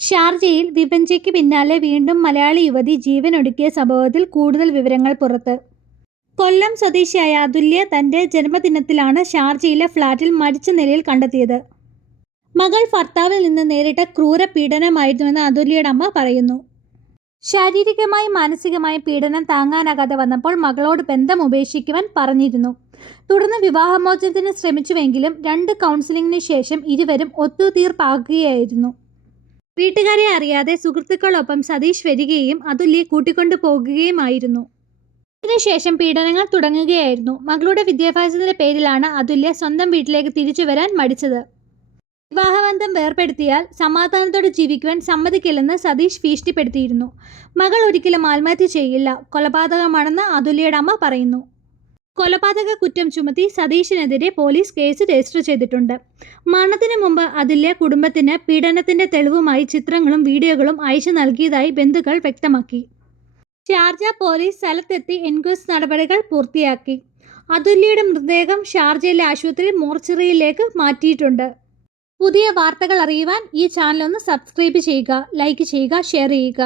ഷാർജയിൽ വിഭജയ്ക്ക് പിന്നാലെ വീണ്ടും മലയാളി യുവതി ജീവനൊടുക്കിയ സംഭവത്തിൽ കൂടുതൽ വിവരങ്ങൾ പുറത്ത്. കൊല്ലം സ്വദേശിയായ അതുല്യ തന്റെ ജന്മദിനത്തിലാണ് ഷാർജയിലെ ഫ്ളാറ്റിൽ മരിച്ച നിലയിൽ കണ്ടെത്തിയത്. മകൾ ഭർത്താവിൽ നിന്ന് നേരിട്ട ക്രൂര പീഡനമായിരുന്നുവെന്ന് അതുല്യയുടെ അമ്മ പറയുന്നു. ശാരീരികമായും മാനസികമായും പീഡനം താങ്ങാനാകാതെ വന്നപ്പോൾ മകളോട് ബന്ധം ഉപേക്ഷിക്കുവാൻ പറഞ്ഞിരുന്നു. തുടർന്ന് വിവാഹമോചനത്തിന് ശ്രമിച്ചുവെങ്കിലും 2 കൗൺസിലിംഗിന് ശേഷം ഇരുവരും ഒത്തുതീർപ്പാക്കുകയായിരുന്നു. വീട്ടുകാരെ അറിയാതെ സുഹൃത്തുക്കളൊപ്പം സതീഷ് വരികയും അതുല്യെ കൂട്ടിക്കൊണ്ടു പോകുകയുമായിരുന്നു. ഇതിനുശേഷം പീഡനങ്ങൾ തുടങ്ങുകയായിരുന്നു. മകളുടെ വിദ്യാഭ്യാസത്തിന്റെ പേരിലാണ് അതുല്യ സ്വന്തം വീട്ടിലേക്ക് തിരിച്ചു വരാൻ മടിച്ചത്. വിവാഹബന്ധം വേർപെടുത്തിയാൽ സമാധാനത്തോടെ ജീവിക്കുവാൻ സമ്മതിക്കില്ലെന്ന് സതീഷ് ഭീഷണിപ്പെടുത്തിയിരുന്നു. മകൾ ഒരിക്കലും ആത്മഹത്യ ചെയ്യില്ല, കൊലപാതകമാണെന്ന് അതുല്യയുടെ അമ്മ പറയുന്നു. കൊലപാതക കുറ്റം ചുമത്തി സതീഷിനെതിരെ പോലീസ് കേസ് രജിസ്റ്റർ ചെയ്തിട്ടുണ്ട്. മരണത്തിന് മുമ്പ് അതുല്യ കുടുംബത്തിന് പീഡനത്തിന്റെ തെളിവുമായി ചിത്രങ്ങളും വീഡിയോകളും അയച്ചു നൽകിയതായി ബന്ധുക്കൾ വ്യക്തമാക്കി. ഷാർജ പോലീസ് സ്ഥലത്തെത്തി എൻക്വസ്റ്റ് നടപടികൾ പൂർത്തിയാക്കി. അതുല്യയുടെ മൃതദേഹം ഷാർജയിലെ ആശുപത്രി മോർച്ചറിയിലേക്ക് മാറ്റിയിട്ടുണ്ട്. പുതിയ വാർത്തകൾ അറിയുവാൻ ഈ ചാനൽ ഒന്ന് സബ്സ്ക്രൈബ് ചെയ്യുക, ലൈക്ക് ചെയ്യുക, ഷെയർ ചെയ്യുക.